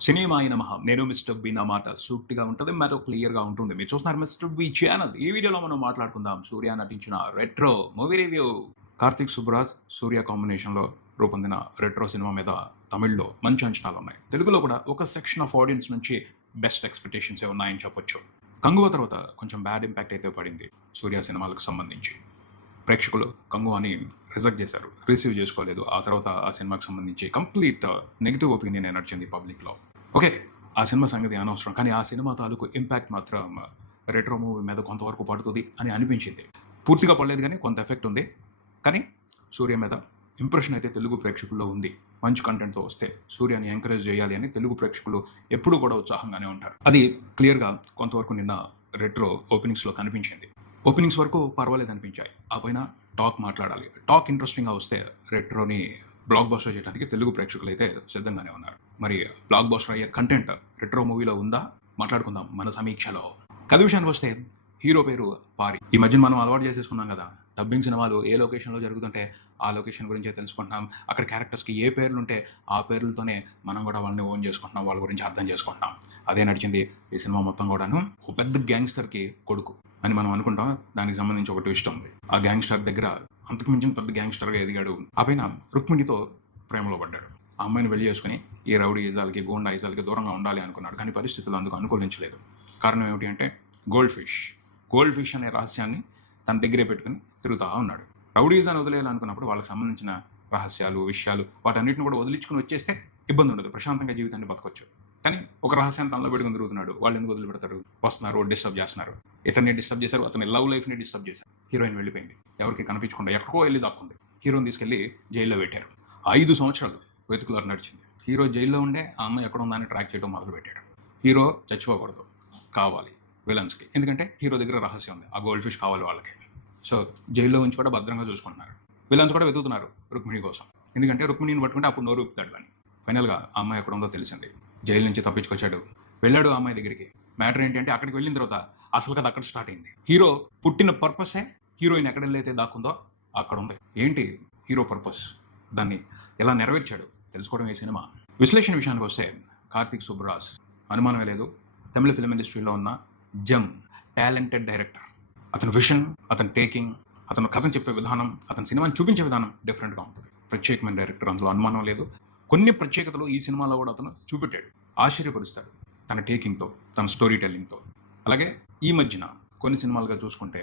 సినిమాయ నమః. నేను mister B. నా మాట సూటిగా ఉంటది. మ్యాటర్ క్లియర్‌గా ఉంటుంది. మీరు చూస్తున్నారు మిస్టర్ బి ఛానల్. ఈ వీడియోలో మనం మాట్లాడుకుందాం సూర్య నటించిన 'రెట్రో' మూవీ రివ్యూ. కార్తీక్ సుబ్బరాజ్, సూర్య కాంబినేషన్‌లో రూపొందిన 'రెట్రో' సినిమా మీద తమిళ్‌లో మంచి అంచనాలున్నాయి. తెలుగులో కూడా ఒక సెక్షన్ ఆఫ్ ఆడియన్స్ నుంచి బెస్ట్ ఎక్స్‌పెక్టేషన్సే ఉన్నాయని చెప్పొచ్చు. 'కంగువ' తర్వాత కొంచెం బ్యాడ్ ఇంపాక్ట్ అయితే పడింది సూర్య సినిమాలకు సంబంధించి. ప్రేక్షకులు 'కంగువా'ని రిజెక్ట్ చేశారు. రిసీవ్ చేసుకోలేదు. ఆ తర్వాత ఆ సినిమాకి సంబంధించి కంప్లీట్ నెగెటివ్ ఒపీనియనే నడిచింది పబ్లిక్‌లో. ఓకే. ఆ సినిమా సంగతి అనవసరం. కానీ ఆ సినిమా తాలూకు ఇంపాక్ట్ మాత్రం 'రెట్రో' మూవీ మీద కొంతవరకు పడుతది అని అనిపించింది. పూర్తిగా పడలేదు గానీ కొంత ఎఫెక్ట్ ఉంది. కానీ సూర్య మీద ఇంప్రెషన్ అయితే తెలుగు ప్రేక్షకుల్లో ఉంది. మంచి కంటెంట్‌తో వస్తే సూర్యని ఎంకరేజ్ చేయాలి అని తెలుగు ప్రేక్షకులు ఎప్పుడూ కూడా ఉత్సాహంగానే ఉంటారు. అది క్లియర్‌గా కొంతవరకు నిన్న 'రెట్రో' ఓపెనింగ్స్‌లో కనిపించింది. ఓపెనింగ్స్ వరకు పర్వాలేదనిపించాయి. ఆ పైన టాక్ మాట్లాడాలి. టాక్ ఇంట్రెస్టింగ్‌గా వస్తే 'రెట్రోని' బ్లాక్ బస్టర్ చేయడానికి తెలుగు ప్రేక్షకులైతే సిద్ధంగానే ఉన్నారు. మరి బ్లాక్ బస్టర్ అయ్యే కంటెంట్ 'రెట్రో' మూవీలో ఉందా? మాట్లాడుకుందాం మన సమీక్షలో. కథ విషయానికి వస్తే హీరో పేరు పారి. ఈ మధ్యన మనం అలవాటు చేసేసుకున్నాం కదా! డబ్బింగ్ సినిమాలు ఏ లొకేషన్‌లో జరుగుతుంటే ఆ లొకేషన్ గురించే తెలుసుకుంటున్నాం. అక్కడ క్యారెక్టర్స్‌కి ఏ పేర్లుంటే ఆ పేర్లతోనే మనం కూడా వాళ్ళని ఓన్ చేసుకుంటున్నాం. వాళ్ళ గురించి అర్థం చేసుకుంటున్నాం. అదే నడిచింది ఈ సినిమా మొత్తం కూడాను. ఓ పెద్ద గ్యాంగ్‌స్టర్‌కి కొడుకు అని మనం అనుకుంటాం. దానికి సంబంధించి ఒక ట్విస్ట్ ఉంది. ఆ గ్యాంగ్‌స్టర్ దగ్గర అంతకు మించిన పెద్ద గ్యాంగ్‌స్టర్‌గా ఎదిగాడు. ఆ పైన రుక్మిణితో ప్రేమలో పడ్డాడు. ఆ అమ్మాయిని పెళ్లి చేసుకుని ఈ రౌడీయిజాలకి, గూండాయిజాలకి దూరంగా ఉండాలి అనుకున్నాడు. కానీ పరిస్థితులు అందుకు అనుకూలించలేదు. కారణం ఏమిటి అంటే గోల్డ్ ఫిష్. గోల్డ్ ఫిష్ అనే రహస్యాన్ని తన దగ్గరే పెట్టుకుని తిరుగుతా ఉన్నాడు. రౌడీయిజాన్ని వదిలేయాలనుకున్నప్పుడు వాళ్ళకి సంబంధించిన రహస్యాలు, విషయాలు వాటన్నిటిని కూడా వదిలించుకుని వచ్చేస్తే ఇబ్బంది ఉండదు. ప్రశాంతంగా జీవితాన్ని బతకొచ్చు. కానీ ఒక రహస్యాన్ని తనలో పెట్టుకుని తిరుగుతున్నాడు. వాళ్ళు ఎందుకు వదిలిపెడతారు? వస్తున్నారు, డిస్టర్బ్ చేస్తున్నారు. ఇతన్ని డిస్టర్బ్ చేశారు, అతని లవ్ లైఫ్‌ని డిస్టర్బ్ చేశారు. హీరోయిన్ వెళ్ళిపోయింది. ఎవరికి కనిపించకుండా ఎక్కడికో వెళ్ళి దాక్కుంది. హీరోని తీసుకెళ్లి జైల్లో పెట్టారు. 5 సంవత్సరాలు వెతుకులాట నడిచింది. హీరో జైల్లో ఉండే ఆ అమ్మాయి ఎక్కడ ఉందా అని ట్రాక్ చేయడం మొదలుపెట్టాడు. హీరో చచ్చిపోకూడదు. కావాలి విలన్స్‌కి. ఎందుకంటే హీరో దగ్గర రహస్యం ఉంది. ఆ గోల్డ్ ఫిష్ కావాలి వాళ్ళకి. సో జైల్లో ఉంచి కూడా భద్రంగా చూసుకుంటున్నారు. విలన్స్ కూడా వెతుకుతున్నారు రుక్మిణి కోసం. ఎందుకంటే రుక్మిణిని పట్టుకుంటే అప్పుడు నోరు ఊపుతాడు అని. ఫైనల్‌గా ఆ అమ్మాయి ఎక్కడ ఉందో తెలిసింది. జైలు నుంచి తప్పించుకొచ్చాడు. వెళ్ళాడు ఆ అమ్మాయి దగ్గరికి. మ్యాటర్ ఏంటంటే అక్కడికి వెళ్ళిన తర్వాత అసలు కథ అక్కడ స్టార్ట్ అయింది. హీరో పుట్టిన పర్పసే హీరోయిన్ ఎక్కడెళ్ళైతే దాక్కుందో అక్కడ ఉంది. ఏంటి హీరో పర్పస్? దాన్ని ఎలా నెరవేర్చాడు తెలుసుకోవడం ఈ సినిమా. విశ్లేషణ విషయానికి వస్తే కార్తీక్ సుబ్బరాజ్ అనుమానమే లేదు. తమిళ ఫిల్మ్ ఇండస్ట్రీలో ఉన్న జెమ్, టాలెంటెడ్ డైరెక్టర్. అతని విషన్, అతని టేకింగ్, అతను కథను చెప్పే విధానం, అతని సినిమాని చూపించే విధానం డిఫరెంట్‌గా ఉంటుంది. ప్రత్యేకమైన డైరెక్టర్, అందులో అనుమానం లేదు. కొన్ని ప్రత్యేకతలు ఈ సినిమాలో కూడా అతను చూపెట్టాడు. ఆశ్చర్యపరుస్తాడు తన టేకింగ్‌తో, తన స్టోరీ టెల్లింగ్‌తో. అలాగే ఈ మధ్యన కొన్ని సినిమాలుగా చూసుకుంటే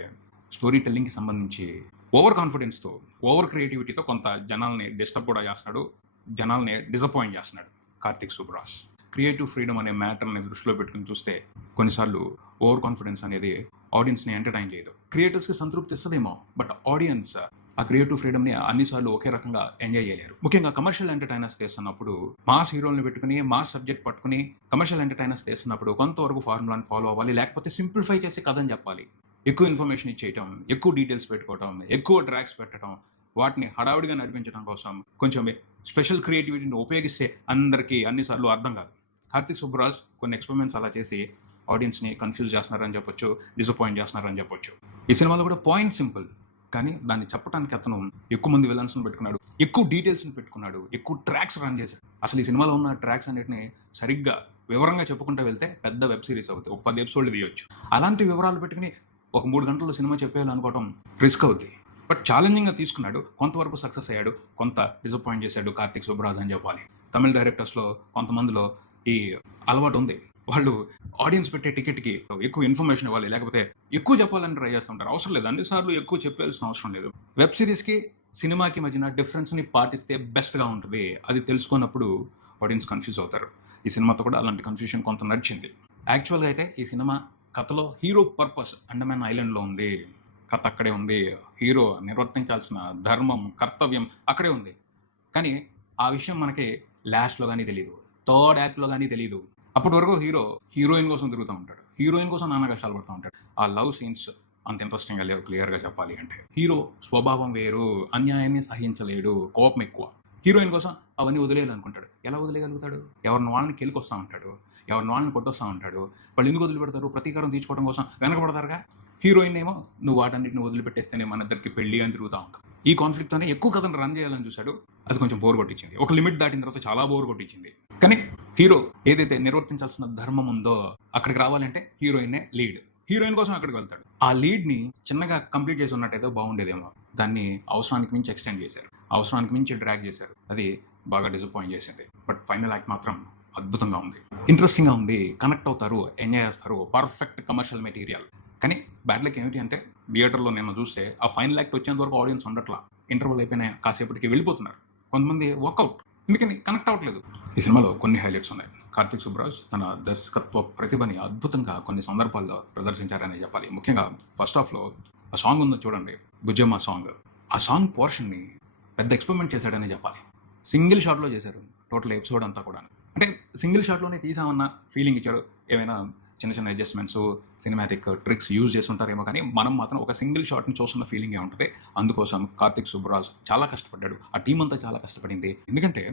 స్టోరీ టెల్లింగ్‌కి సంబంధించి ఓవర్ కాన్ఫిడెన్స్‌తో, ఓవర్ క్రియేటివిటీతో కొంత జనాల్ని డిస్టర్బ్ కూడా చేస్తున్నాడు. జనాల్ని డిసప్పాయింట్ చేస్తున్నాడు కార్తీక్ సుబ్బరాజ్. క్రియేటివ్ ఫ్రీడమ్ అనే మ్యాటర్‌ని దృష్టిలో పెట్టుకుని చూస్తే కొన్నిసార్లు ఓవర్ కాన్ఫిడెన్స్ అనేది ఆడియన్స్‌ని ఎంటర్‌టైన్ చేయదు. క్రియేటర్స్‌కి సంతృప్తి ఇస్తదేమో, బట్ ఆడియన్స్ ఆ క్రియేటివ్ ఫ్రీడమ్‌ని అన్నిసార్లు ఒకే రకంగా ఎంజాయ్ చేయలేరు. ముఖ్యంగా కమర్షియల్ ఎంటర్‌టైనర్స్ తీస్తున్నప్పుడు మాస్ హీరోల్ని పెట్టుకుని, మాస్ సబ్జెక్ట్ పట్టుకుని కమర్షియల్ ఎంటర్‌టైనర్స్ తీస్తున్నప్పుడు కొంతవరకు ఫార్ములాని ఫాలో అవ్వాలి. లేకపోతే సింప్లిఫై చేసి కథని చెప్పాలి. ఎక్కువ ఇన్ఫర్మేషన్ ఇచ్చేయటం, ఎక్కువ డీటెయిల్స్ పెట్టుకోవటం, ఎక్కువ ట్రాక్స్ పెట్టడం, వాటిని హడావుడిగా నడిపించడం కోసం కొంచెం స్పెషల్ క్రియేటివిటీని ఉపయోగిస్తే అందరికీ అన్నిసార్లు అర్థం కాదు. కార్తీక్ సుబ్బరాజ్ కొన్ని ఎక్స్పెరిమెంట్స్ అలా చేసి ఆడియన్స్‌ని కన్‌ఫ్యూజ్ చేస్తున్నారని చెప్పొచ్చు, డిసప్పాయింట్ చేస్తున్నారని చెప్పొచ్చు. ఈ సినిమాలో కూడా పాయింట్ సింపుల్. కానీ దాన్ని చెప్పడానికి అతను ఎక్కువ మంది విలన్స్‌ని పెట్టుకున్నాడు. ఎక్కువ డీటెయిల్స్‌ని పెట్టుకున్నాడు. ఎక్కువ ట్రాక్స్ రన్ చేశాడు. అసలు ఈ సినిమాలో ఉన్న ట్రాక్స్ అన్నిటిని సరిగ్గా వివరంగా చెప్పుకుంటూ వెళ్తే పెద్ద వెబ్ సిరీస్ అవుద్ది. ఒక 10 ఎపిసోడ్‌లు తీయొచ్చు. అలాంటి వివరాలు పెట్టుకుని ఒక 3 గంటల్లో సినిమా చెప్పేయాలనుకోవడం రిస్క్ అవుద్ది. బట్ ఛాలెంజింగ్‌గా తీసుకున్నాడు. కొంతవరకు సక్సెస్ అయ్యాడు. కొంత డిసప్పాయింట్ చేశాడు కార్తీక్ సుబ్బరాజ్ అని చెప్పాలి. తమిళ డైరెక్టర్స్‌లో కొంతమందిలో ఈ అలవాటు ఉంది. వాళ్ళు ఆడియన్స్ పెట్టే టికెట్‌కి ఎక్కువ ఇన్ఫర్మేషన్ ఇవ్వాలి. లేకపోతే ఎక్కువ చెప్పాలని ట్రై చేస్తుంటారు. అవసరం లేదు. అన్ని సార్లు ఎక్కువ చెప్పాల్సిన అవసరం లేదు. వెబ్ సిరీస్‌కి, సినిమాకి మధ్యన డిఫరెన్స్‌ని పాటిస్తే బెస్ట్‌గా ఉంటది. అది తెలుసుకున్నప్పుడు ఆడియన్స్ కన్‌ఫ్యూజ్ అవుతారు. ఈ సినిమాతో కూడా అలాంటి కన్‌ఫ్యూజన్ కొంత నడిచింది. యాక్చువల్‌గా అయితే ఈ సినిమా కథలో హీరో పర్పస్ అండమాన్ ఐలాండ్‌లో ఉంది. కథ అక్కడే ఉంది. హీరో నిర్వర్తించాల్సిన ధర్మం, కర్తవ్యం అక్కడే ఉంది. కానీ ఆ విషయం మనకి లాస్ట్‌లో గాని తెలీదు. థర్డ్ యాక్ట్‌లో గాని తెలీదు. అప్పటి వరకు హీరో హీరోయిన్ కోసం తిరుగుతూ ఉంటాడు. హీరోయిన్ కోసం నానా కష్టాలు పడుతూ ఉంటాడు. ఆ లవ్ సీన్స్ అంత ఇంట్రెస్టింగ్‌గా లేవు క్లియర్‌గా చెప్పాలి అంటే. హీరో స్వభావం వేరు. అన్యాయాన్ని సహించలేడు. కోపం ఎక్కువ. హీరోయిన్ కోసం అవన్నీ వదిలేయాలనుకుంటాడు. ఎలా వదిలేయగలుగుతాడు? ఎవరిని వాళ్ళని కెలికొస్తా ఉంటాడు. ఎవరిని వాళ్ళని కొట్టొస్తా ఉంటాడు. వాళ్ళు ఎందుకు వదిలిపెడతారు? ప్రతీకారం తీర్చుకోవడం కోసం వెనకబడతారుగా. హీరోయిన్ ఏమో నువ్వు వాటన్నిటిని వదిలిపెట్టేస్తేనే మన ఇద్దరికి పెళ్లి అని తిరుగుతూ ఉంటాం. ఈ కాన్ఫ్లిక్ట్తోనే ఎక్కువ కథను రన్ చేయాలని చూశాడు. అది కొంచెం బోర్ కొట్టించింది. ఒక లిమిట్ దాటిన తర్వాత చాలా బోర్ కొట్టించింది. కానీ హీరో ఏదైతే నిర్వర్తించాల్సిన ధర్మం ఉందో అక్కడికి రావాలంటే హీరోయిన్నే లీడ్. హీరోయిన్ కోసం అక్కడికి వెళ్తాడు. ఆ లీడ్ని చిన్నగా కంప్లీట్ చేసి ఉన్నట్టయితే బాగుండేదేమో. దాన్ని అవసరానికి మించి ఎక్స్టెండ్ చేశారు. అవసరానికి మించి డ్రాగ్ చేశారు. అది బాగా డిసప్పాయింట్ చేసింది. బట్ ఫైనల్ యాక్ట్ మాత్రం అద్భుతంగా ఉంది, ఇంట్రెస్టింగ్గా ఉంది, కనెక్ట్ అవుతారు, ఎంజాయ్ చేస్తారు, పర్ఫెక్ట్ కమర్షియల్ మెటీరియల్. కానీ బ్యాడ్ లక్ ఏమిటి అంటే థియేటర్లో నేను చూస్తే ఆ ఫైనల్ యాక్ట్ వచ్చేంత వరకు ఆడియన్స్ ఉండట్లా. ఇంటర్వల్ అయిపోయినా కాసేపటికి వెళ్ళిపోతున్నారు. కొంతమంది వర్కౌట్, ఎందుకని కనెక్ట్ అవ్వట్లేదు. ఈ సినిమాలో కొన్ని హైలైట్స్ ఉన్నాయి. కార్తిక్ సుబ్బరాజ్ తన దర్శకత్వ ప్రతిభని అద్భుతంగా కొన్ని సందర్భాల్లో ప్రదర్శించారని చెప్పాలి. ముఖ్యంగా ఫస్ట్ హాఫ్లో ఆ సాంగ్ ఉందో చూడండి, బుజ్జమ్మ సాంగ్. ఆ సాంగ్ పోర్షన్ని పెద్ద ఎక్స్పెరిమెంట్ చేశాడని చెప్పాలి. సింగిల్ షాట్లో చేశారు టోటల్ ఎపిసోడ్ అంతా కూడా. అంటే సింగిల్ షాట్లోనే తీసామన్న ఫీలింగ్ ఇచ్చారు. ఏమైనా చిన్న చిన్న అడ్జస్ట్మెంట్స్, సినిమాటిక్ ట్రిక్స్ యూజ్ చేసి ఉంటారేమో, కానీ మనం మాత్రం ఒక సింగిల్ షాట్ని చూస్తున్న ఫీలింగే ఉంటుంది. అందుకోసం కార్తిక్ సుబ్బరాజ్ చాలా కష్టపడ్డాడు. ఆ టీం అంతా చాలా కష్టపడింది. ఎందుకంటే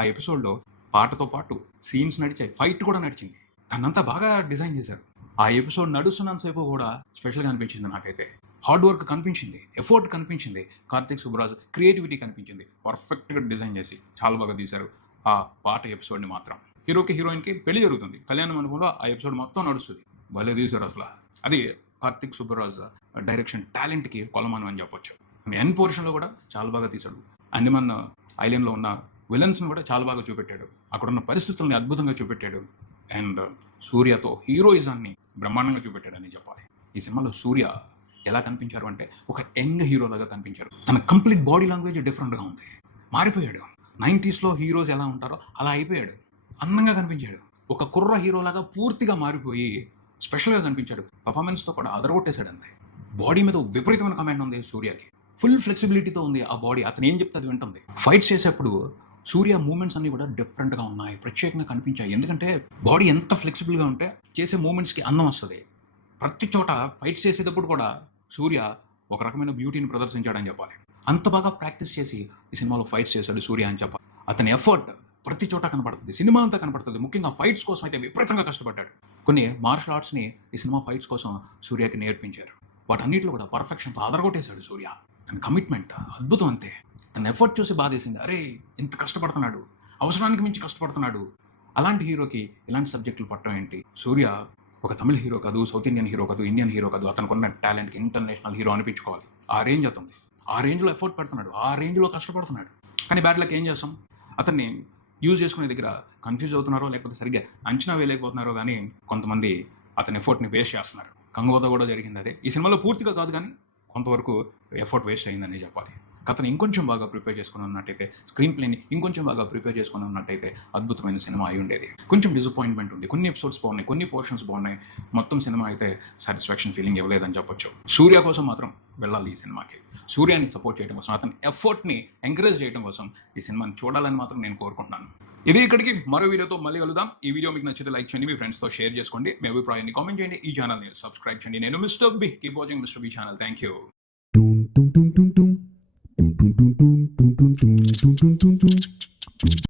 ఆ ఎపిసోడ్లో పాటతో పాటు సీన్స్ నడిచాయి, ఫైట్ కూడా నడిచింది. తనంతా బాగా డిజైన్ చేశారు. ఆ ఎపిసోడ్ నడుస్తున్నంతసేపు కూడా స్పెషల్గా అనిపించింది నాకైతే. హార్డ్ వర్క్ కనిపించింది, ఎఫర్ట్ కనిపించింది, కార్తిక్ సుబ్బరాజ్ క్రియేటివిటీ కనిపించింది. పర్ఫెక్ట్గా డిజైన్ చేసి చాలా బాగా తీశారు ఆ పాట ఎపిసోడ్ని మాత్రం. హీరోకి హీరోయిన్కి పెళ్లి జరుగుతుంది. కళ్యాణ మండపంలో ఆ ఎపిసోడ్ మొత్తం నడుస్తుంది. భలే తీశారు అసలు. అది కార్తిక్ సుబ్బరాజ్ డైరెక్షన్ టాలెంట్కి కొలమానం అని చెప్పొచ్చు. ఎన్ పోర్షన్లో కూడా చాలా బాగా తీశాడు. అండమాన్ ఐలాండ్లో ఉన్న విలన్స్ని కూడా చాలా బాగా చూపెట్టాడు. అక్కడున్న పరిస్థితుల్ని అద్భుతంగా చూపెట్టాడు. అండ్ సూర్యతో హీరోయిజాన్ని బ్రహ్మాండంగా చూపెట్టాడని చెప్పాలి. ఈ సినిమాలో సూర్య ఎలా కనిపించారు అంటే ఒక యంగ్ హీరోలాగా కనిపించారు. తన కంప్లీట్ బాడీ లాంగ్వేజ్ డిఫరెంట్గా ఉంది. మారిపోయాడు. 90sలో హీరోస్ ఎలా ఉంటారో అలా అయిపోయాడు. అందంగా కనిపించాడు. ఒక కుర్ర హీరోలాగా పూర్తిగా మారిపోయి స్పెషల్గా కనిపించాడు. పర్ఫార్మెన్స్తో కూడా అదరగొట్టేశాడు అంతే. బాడీ మీద విపరీతమైన కమాండ్ ఉంది సూర్యకి. ఫుల్ ఫ్లెక్సిబిలిటీతో ఉంది ఆ బాడీ. అతను ఏం చెప్తే అది వింటుంది. ఫైట్స్ చేసేప్పుడు సూర్య మూమెంట్స్ అన్నీ కూడా డిఫరెంట్గా ఉన్నాయి, ప్రత్యేకంగా కనిపించాయి. ఎందుకంటే బాడీ ఎంత ఫ్లెక్సిబుల్గా ఉంటే చేసే మూమెంట్స్కి అందం వస్తుంది. ప్రతి చోట ఫైట్స్ చేసేటప్పుడు కూడా సూర్య ఒక రకమైన బ్యూటీని ప్రదర్శించాడని చెప్పాలి. అంత బాగా ప్రాక్టీస్ చేసి ఈ సినిమాలో ఫైట్స్ చేశాడు సూర్య అని చెప్పాలి. అతని ఎఫర్ట్ ప్రతి చోట కనపడుతుంది, సినిమా అంతా కనపడుతుంది. ముఖ్యంగా ఫైట్స్ కోసం అయితే విపరీతంగా కష్టపడ్డాడు. కొన్ని మార్షల్ ఆర్ట్స్ని ఈ సినిమా ఫైట్స్ కోసం సూర్యకి నేర్పించారు. వాటన్నిటిలో కూడా పర్ఫెక్షన్తో ఆదరగొట్టేశాడు సూర్య. తన కమిట్మెంట్ అద్భుతం అంతే. తన ఎఫర్ట్ చూసి బాధేసింది. అరే ఇంత కష్టపడుతున్నాడు, అవసరానికి మించి కష్టపడుతున్నాడు. అలాంటి హీరోకి ఇలాంటి సబ్జెక్టులు పట్టడం ఏంటి? సూర్య ఒక తమిళ హీరో కాదు, సౌత్ ఇండియన్ హీరో కాదు, ఇండియన్ హీరో కాదు. అతనుకున్న టాలెంట్కి ఇంటర్నేషనల్ హీరో అనిపించుకోవాలి. ఆ రేంజ్ అతను. ఆ రేంజ్లో ఎఫర్ట్ పెడుతున్నాడు, ఆ రేంజ్లో కష్టపడుతున్నాడు. కానీ బ్యాడ్ లక్ ఏం చేస్తాం, అతన్ని యూజ్ చేసుకునే దగ్గర కన్ఫ్యూజ్ అవుతున్నారో లేకపోతే సరిగ్గా అంచనా వేయలేకపోతున్నారో కానీ కొంతమంది అతని ఎఫర్ట్ని వేస్ట్ చేస్తున్నారు. కంగోతో కూడా జరిగింది అదే. ఈ సినిమాలో పూర్తిగా కాదు కానీ కొంతవరకు ఎఫర్ట్ వేస్ట్ అయిందని చెప్పాలి. కథను ఇంకొంచెం బాగా ప్రిపేర్ చేసుకుని ఉన్నట్టయితే, స్క్రీన్ ప్లేని ఇంకొంచెం బాగా ప్రిపేర్ చేసుకుని ఉన్నట్టయితే అద్భుతమైన సినిమా అయి ఉండేది. కొంచెం డిసప్పాయింట్మెంట్ ఉంది. కొన్ని ఎపిసోడ్స్ బాగున్నాయి, కొన్ని పోర్షన్స్ బాగున్నాయి. మొత్తం సినిమా అయితే సాటిస్ఫాక్షన్ ఫీలింగ్ ఇవ్వలేదని చెప్పొచ్చు. సూర్య కోసం మాత్రం వెళ్ళాలి ఈ సినిమాకి. సూర్యాని సపోర్ట్ చేయడం కోసం, అతని ఎఫర్ట్ని ఎంకరేజ్ చేయడం కోసం ఈ సినిమాని చూడాలని మాత్రం నేను కోరుకుంటున్నాను. ఇది ఇక్కడికి. మరో వీడియోతో మళ్ళీ కలుద్దాం. ఈ వీడియో మీకు నచ్చితే లైక్ చేయండి, మీ ఫ్రెండ్స్తో షేర్ చేసుకోండి, మీ అభిప్రాయాన్ని కామెంట్ చేయండి, ఈ ఛానల్ని సబ్స్క్రైబ్ చేయండి. నేను mister B. Keep watching mister B channel. Thank you.